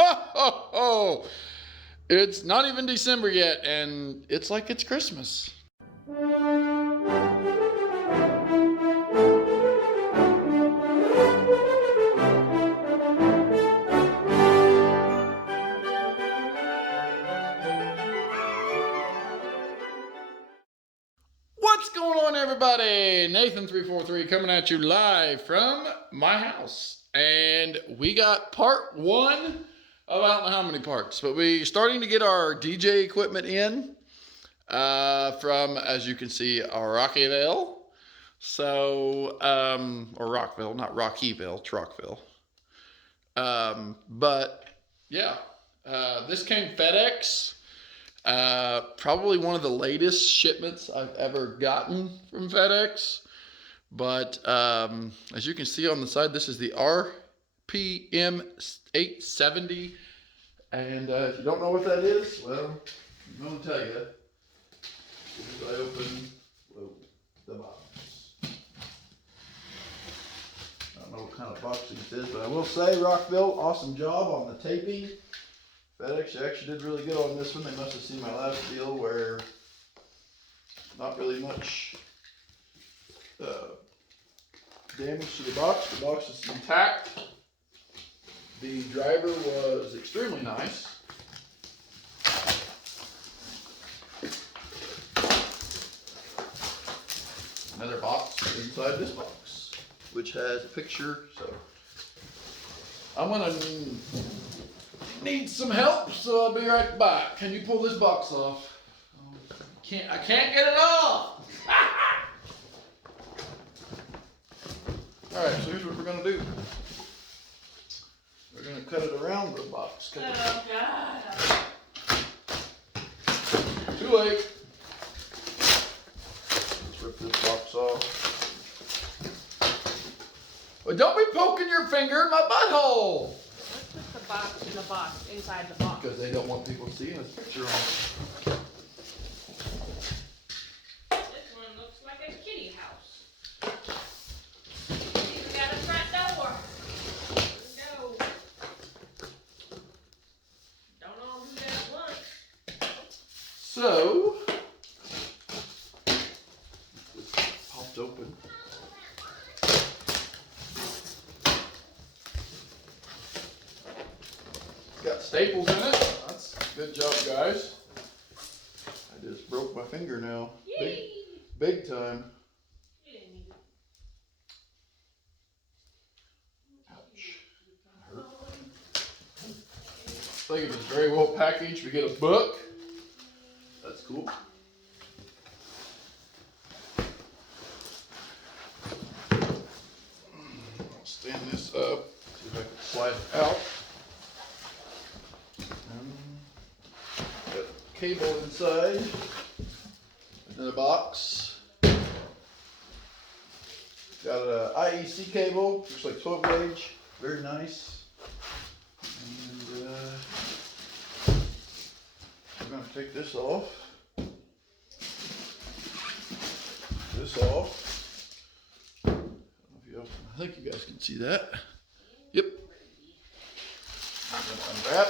Ho, ho, ho. It's not even December yet, and it's like it's Christmas. What's going on, everybody? Nathan343 coming at you live from my house. And we got part one of I don't know how many parts, but we're starting to get our DJ equipment in from, as you can see, Rockville. So, or Rockville, not Rockyville, it's Rockville. But yeah, this came FedEx. Probably one of the latest shipments I've ever gotten from FedEx. But as you can see on the side, this is the RPM870. And if you don't know what that is, well, I'm going to tell you. As I open the box. I don't know what kind of box this is, but I will say, Rockville, awesome job on the taping. FedEx actually did really good on this one. They must have seen my last deal where not really much damage to the box. The box is intact. The driver was extremely nice. Another box inside this box, which has a picture. So I'm gonna need some help, so I'll be right back. Can you pull this box off? I can't get it off. All right, so here's what we're gonna do. We're gonna cut it around the box. Oh God! Too late. Let's rip this box off. Well, don't be poking your finger in my butthole. Let's put the box in the box, inside the box. Because they don't want people seeing this picture on. This one looks like a kitty house. Even got a front door. Let's go. Don't all do that at once. So, this popped open. Got staples in it. That's a good job, guys. I just broke my finger now. Big time. Ouch. That hurt. I think it was very well packaged. We get a book. That's cool. I'll stand this up. See if I can slide it out. Got cable inside in the box. Got an IEC cable, looks like 12 gauge, very nice. And we're going to take this off. This off. I don't know if I think you guys can see that. Yep. Unwrap.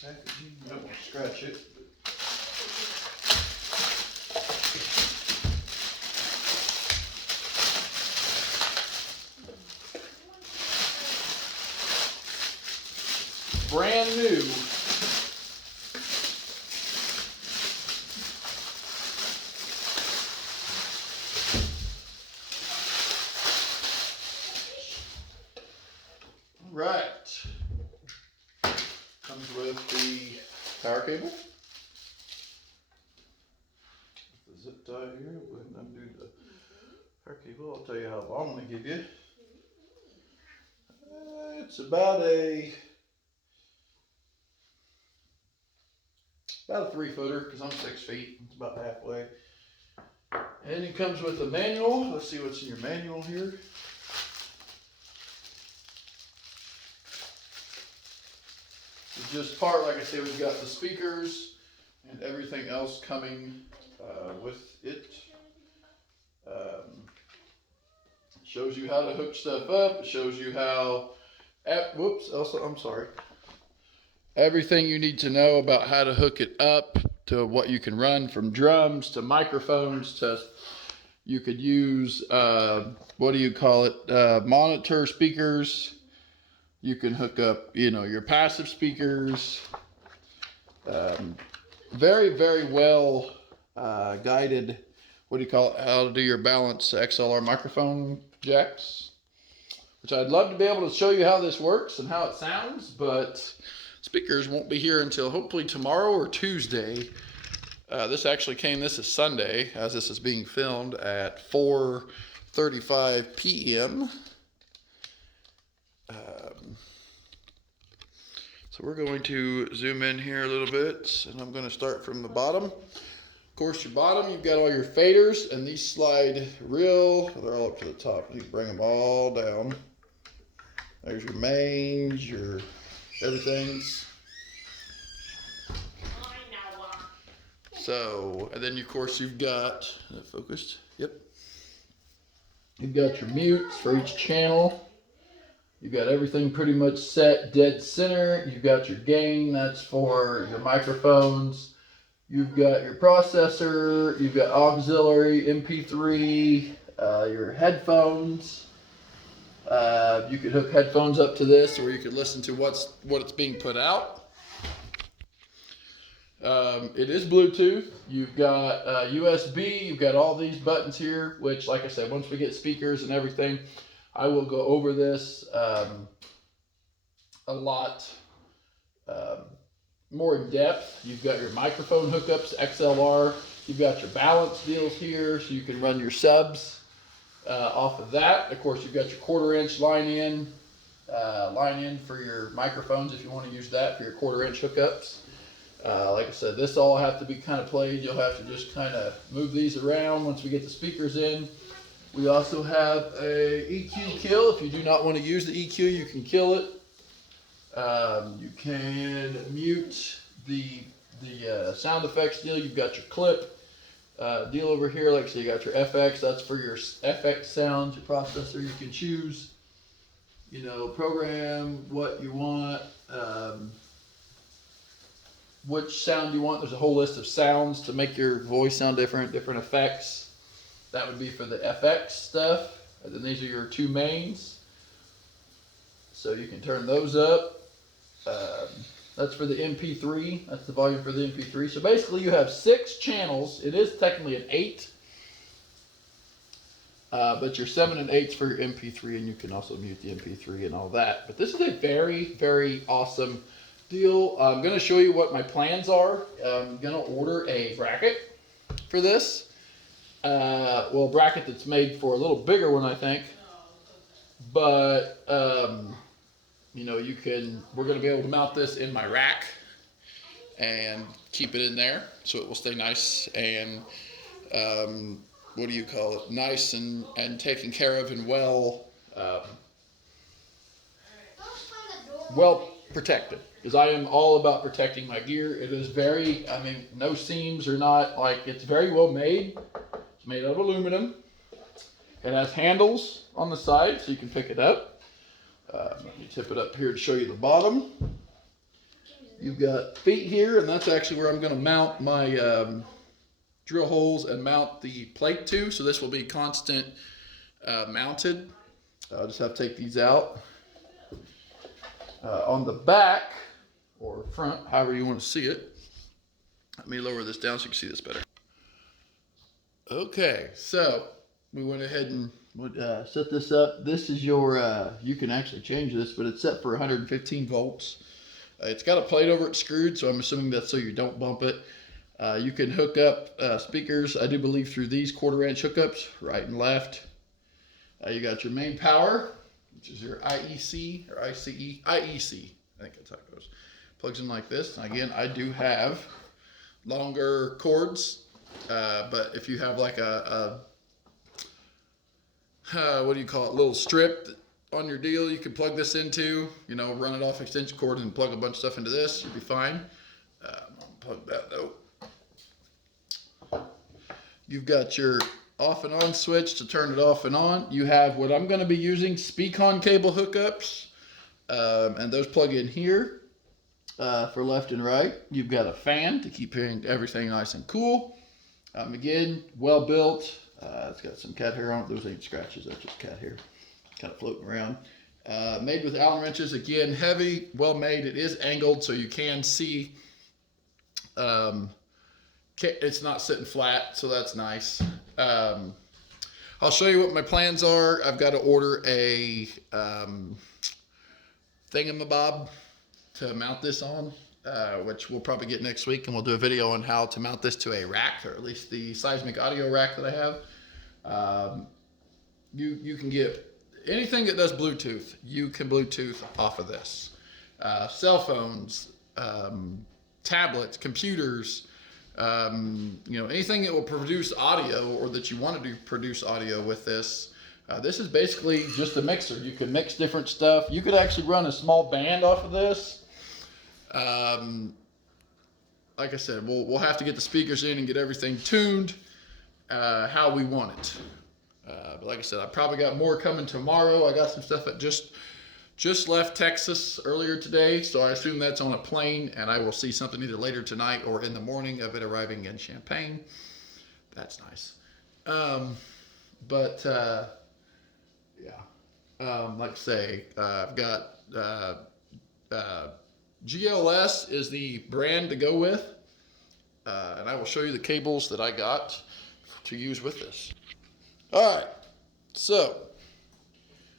Packaging, you don't want to scratch it. Brand new. All right. Comes with the power cable. The zip tie here. Go ahead and undo the power cable. I'll tell you how long I'm going to give you. It's about a 3-footer because I'm 6 feet. It's about halfway. And it comes with a manual. Let's see what's in your manual here. It's just part, like I said, we've got the speakers and everything else coming with it. Shows you how to hook stuff up. It shows you how, I'm sorry. Everything you need to know about how to hook it up to what you can run, from drums to microphones to, you could use, monitor speakers. You can hook up, your passive speakers. Very, very well guided, how to do your balance XLR microphone jacks, which I'd love to be able to show you how this works and how it sounds, but speakers won't be here until hopefully tomorrow or Tuesday. This is Sunday, as this is being filmed at 4:35 p.m. So we're going to zoom in here a little bit, and I'm going to start from the bottom. Of course, your bottom, you've got all your faders, and these slide they're all up to the top. You can bring them all down. There's your mains, your everything's. So, and then of course you've got, is that focused? Yep. You've got your mutes for each channel. You've got everything pretty much set dead center. You've got your gain, that's for your microphones. You've got your processor, you've got auxiliary, MP3, your headphones. You could hook headphones up to this, or you could listen to what it's being put out. It is Bluetooth. You've got USB. You've got all these buttons here, which, like I said, once we get speakers and everything, I will go over this a lot more in depth. You've got your microphone hookups, XLR. You've got your balance deals here, so you can run your subs off of that. Of course, you've got your 1/4 inch line in for your microphones if you want to use that for your 1/4 inch hookups. Like I said, this all have to be kind of played. You'll have to just kind of move these around once we get the speakers in. We also have a EQ kill. If you do not want to use the EQ, you can kill it. You can mute the sound effects deal. You've got your clip deal over here. Like I said, you got your FX. That's for your FX sounds. Your processor, you can choose, program what you want. Which sound you want. There's a whole list of sounds to make your voice sound different effects. That would be for the FX stuff. And then these are your two mains. So you can turn those up. That's for the MP3. That's the volume for the MP3. So basically you have 6 channels. It is technically an 8. But your 7 and 8's for your MP3, and you can also mute the MP3 and all that. But this is a very, very awesome deal. I'm going to show you what my plans are. I'm going to order a bracket for this. A bracket that's made for a little bigger one, I think. But, we're going to be able to mount this in my rack and keep it in there so it will stay nice and, nice and taken care of and well protected. Because I am all about protecting my gear. It is no seams or not, it's very well made. It's made out of aluminum. It has handles on the side so you can pick it up. Let me tip it up here to show you the bottom. You've got feet here, and that's actually where I'm going to mount my drill holes and mount the plate to. So this will be constant mounted. I'll just have to take these out. On the back, or front, however you want to see it. Let me lower this down so you can see this better. Okay, so we went ahead and set this up. This is your, you can actually change this, but it's set for 115 volts. It's got a plate over it screwed, so I'm assuming that's so you don't bump it. You can hook up speakers, I do believe, through these 1/4 inch hookups, right and left. You got your main power, which is your IEC, or ICE, IEC, I think that's how it goes. Plugs in like this. And again, I do have longer cords, but if you have like a little strip on your deal, you can plug this into, run it off extension cord and plug a bunch of stuff into this, you'll be fine. I'll plug that though. You've got your off and on switch to turn it off and on. You have what I'm going to be using, Speakon cable hookups, and those plug in here for left and right. You've got a fan to keep everything nice and cool. Again, well built. It's got some cat hair on it. Those ain't scratches, that's just cat hair kind of floating around. Made with Allen wrenches. Again, heavy, well made. It is angled so you can see. It's not sitting flat, so that's nice. I'll show you what my plans are. I've got to order a thingamabob to mount this on, which we'll probably get next week, and we'll do a video on how to mount this to a rack, or at least the seismic audio rack that I have. You can get anything that does Bluetooth, you can Bluetooth off of this. Cell phones, tablets, computers, anything that will produce audio or that you want to produce audio with this. This is basically just a mixer. You can mix different stuff. You could actually run a small band off of this. Like I said, we'll have to get the speakers in and get everything tuned how we want it. But like I said, I probably got more coming tomorrow. I got some stuff that just left Texas earlier today, so I assume that's on a plane, and I will see something either later tonight or in the morning of it arriving in Champaign. That's nice. Like I say, I've got GLS is the brand to go with, and I will show you the cables that I got to use with this. All right, so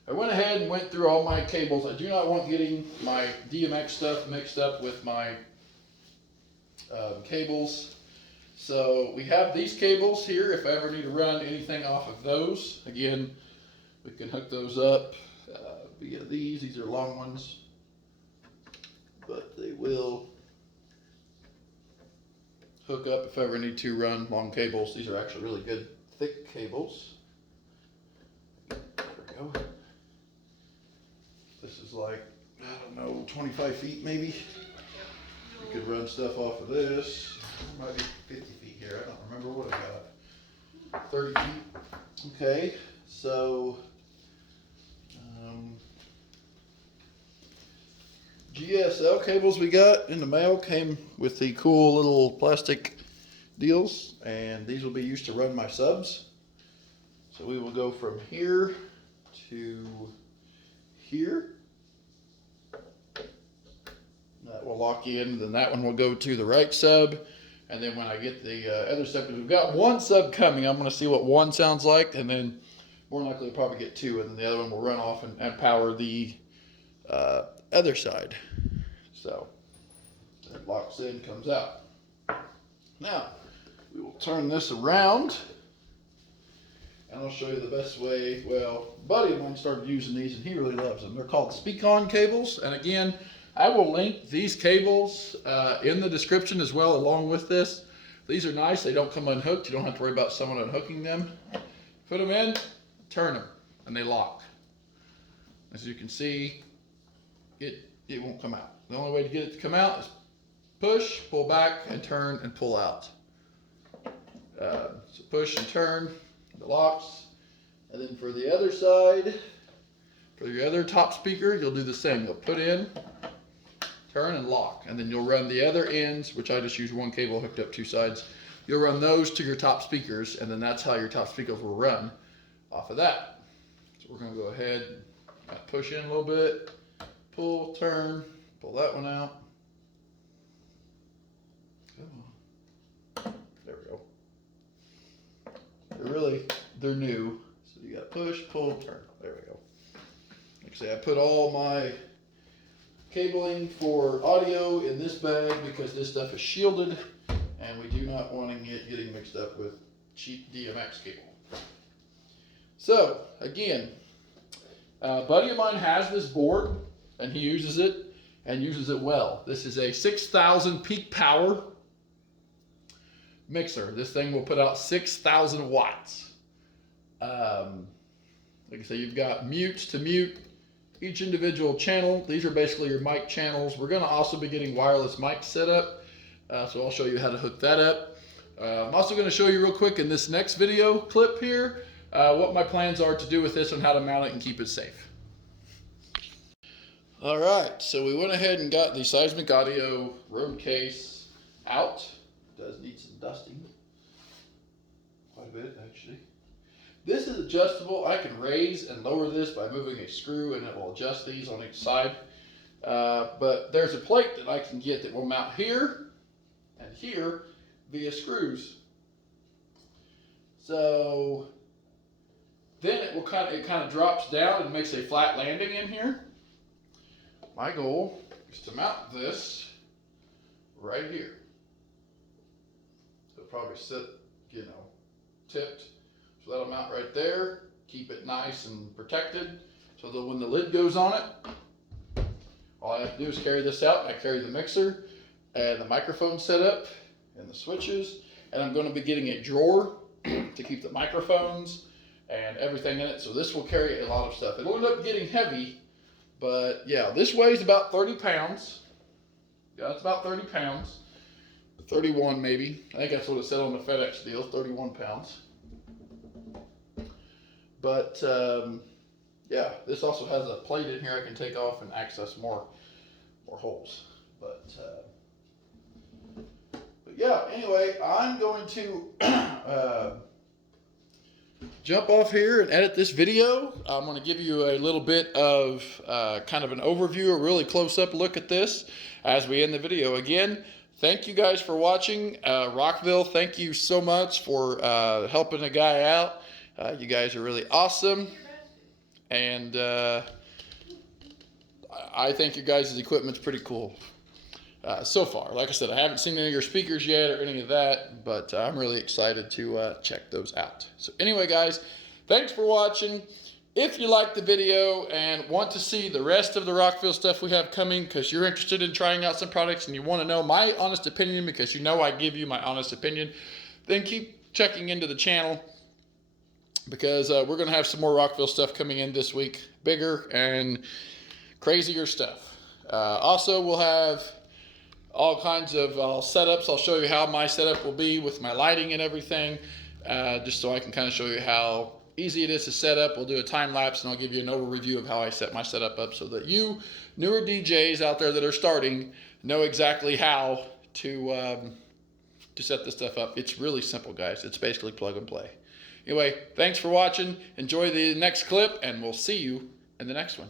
I went ahead and went through all my cables. I do not want getting my DMX stuff mixed up with my cables. So we have these cables here if I ever need to run anything off of those. Again, we can hook those up via these. These are long ones, but they will hook up if I ever need to run long cables. These are actually really good thick cables. There we go. This is like, I don't know, 25 feet maybe. You could run stuff off of this. It might be 50 feet here. I don't remember what I got. 30 feet. Okay, so GSL cables we got in the mail came with the cool little plastic deals, and these will be used to run my subs. So we will go from here to here. That will lock in, then that one will go to the right sub, and then when I get the other sub, because we've got one sub coming, I'm going to see what one sounds like, and then more likely we'll probably get two, and then the other one will run off and power the other side. So it locks in, comes out. Now we will turn this around, and I'll show you the best way. Well, a buddy of mine started using these, and he really loves them. They're called Speakon cables, and again, I will link these cables in the description as well, along with this. These are nice. They don't come unhooked. You don't have to worry about someone unhooking them. Put them in, turn them, and they lock. As you can see, it won't come out. The only way to get it to come out is push, pull back, and turn and pull out. So push and turn, it locks. And then for the other side, for your other top speaker, you'll do the same. You'll put in, turn, and lock. And then you'll run the other ends, which I just use one cable hooked up two sides. You'll run those to your top speakers, and then that's how your top speakers will run off of that. So we're going to go ahead and push in a little bit, pull, turn, pull that one out. Come on. There we go. They're new. So you got push, pull, turn. There we go. Like I say, I put all my cabling for audio in this bag because this stuff is shielded, and we do not want it getting mixed up with cheap DMX cable. So again, a buddy of mine has this board, and he uses it and uses it well. This is a 6,000 peak power mixer. This thing will put out 6,000 watts. Like I say, you've got mutes to mute each individual channel. These are basically your mic channels. We're going to also be getting wireless mics set up, so I'll show you how to hook that up. I'm also going to show you real quick in this next video clip here what my plans are to do with this and how to mount it and keep it safe. All right, so we went ahead and got the Seismic Audio road case out. It does need some dusting. Quite a bit, actually. This is adjustable. I can raise and lower this by moving a screw, and it will adjust these on each side. But there's a plate that I can get that will mount here and here via screws. So then it kind of drops down and makes a flat landing in here. My goal is to mount this right here. It'll probably sit, tipped. So that'll mount right there. Keep it nice and protected so that when the lid goes on it, all I have to do is carry this out. I carry the mixer and the microphone set up and the switches. And I'm going to be getting a drawer to keep the microphones and everything in it. So this will carry a lot of stuff. It'll end up getting heavy. But yeah, this weighs about 30 pounds. Yeah, it's about 30 pounds. 31 maybe. I think that's what it said on the FedEx deal, 31 pounds. But yeah, this also has a plate in here I can take off and access more holes. But yeah, anyway, I'm going to jump off here and edit this video. I'm going to give you a little bit of kind of an overview, a really close-up look at this as we end the video. Again, thank you guys for watching. Rockville, thank you so much for helping a guy out. You guys are really awesome. And I think your guys' equipment's pretty cool. So far, like I said, I haven't seen any of your speakers yet or any of that, but I'm really excited to check those out. So anyway, guys, thanks for watching. If you liked the video and want to see the rest of the Rockville stuff we have coming, because you're interested in trying out some products and you want to know my honest opinion, because you know I give you my honest opinion, then keep checking into the channel, because we're going to have some more Rockville stuff coming in this week, bigger and crazier stuff. Also, we'll have all kinds of setups. I'll show you how my setup will be with my lighting and everything, just so I can kind of show you how easy it is to set up. We'll do a time lapse and I'll give you an overview of how I set my setup up so that you newer DJs out there that are starting know exactly how to set this stuff up. It's really simple, guys. It's basically plug and play. Anyway, thanks for watching. Enjoy the next clip and we'll see you in the next one.